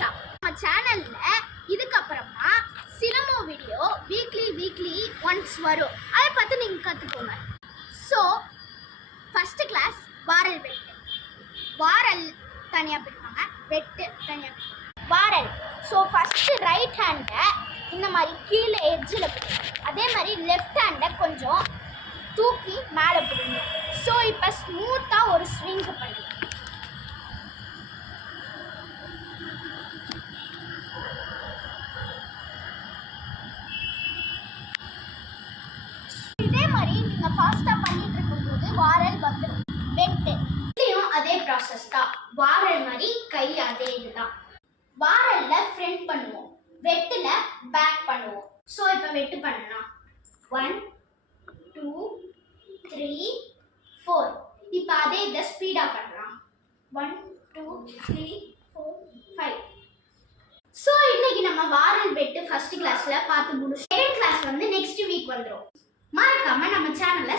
ஆஷா. நம்ம சேனல்ல இதுக்கப்புறமா சிலம்போ வீடியோ வீக்லி ஒன்ஸ் வரும். அதை பார்த்து நீங்கள் கற்றுக்கோங்க. ஸோ ஃபஸ்ட்டு கிளாஸ் வாரல் வெட்டு. வாரல் தனியாக பிடிப்பாங்க, வெட்டு தனியாக பிடிப்பாங்க. வாரல் ஸோ ஃபஸ்ட்டு ரைட் ஹேண்டை இந்த மாதிரி கீழே எட்ஜில் பிடிக்கும். அதே மாதிரி லெஃப்ட் ஹேண்டை கொஞ்சம் தூக்கி மேலே பிடிங்க. ஸோ இப்போ ஸ்மூத்தாக ஒரு ஸ்விங்கு பண்ணுங்க. இதே மாதிரி நீங்கள் ஃபாஸ்ட்டாக பண்ணிட்டு இருக்கும்போது வாரல் வந்துடும். வெட்டு இதுலேயும் அதே ப்ராசஸ் தான். வாரல் மாதிரி கை அதே இதுதான். வாரலில் ஃப்ரண்ட் பண்ணுவோம், வெட்டில் பேக் பண்ணுவோம். ஸோ இப்போ வெட்டு பண்ணலாம். 1 2 3 4. இப்போ அதே இதை ஸ்பீடாக பண்ணலாம். 1 2 3 4 5. ஸோ இன்னைக்கு நம்ம வாரல் வெட்டு ஃபர்ஸ்ட் கிளாஸில் பார்த்து முடிச்சு. செகண்ட் கிளாஸ் வந்து நெக்ஸ்ட் வீக் வந்துடும். மறக்காம நம்ம சேனலை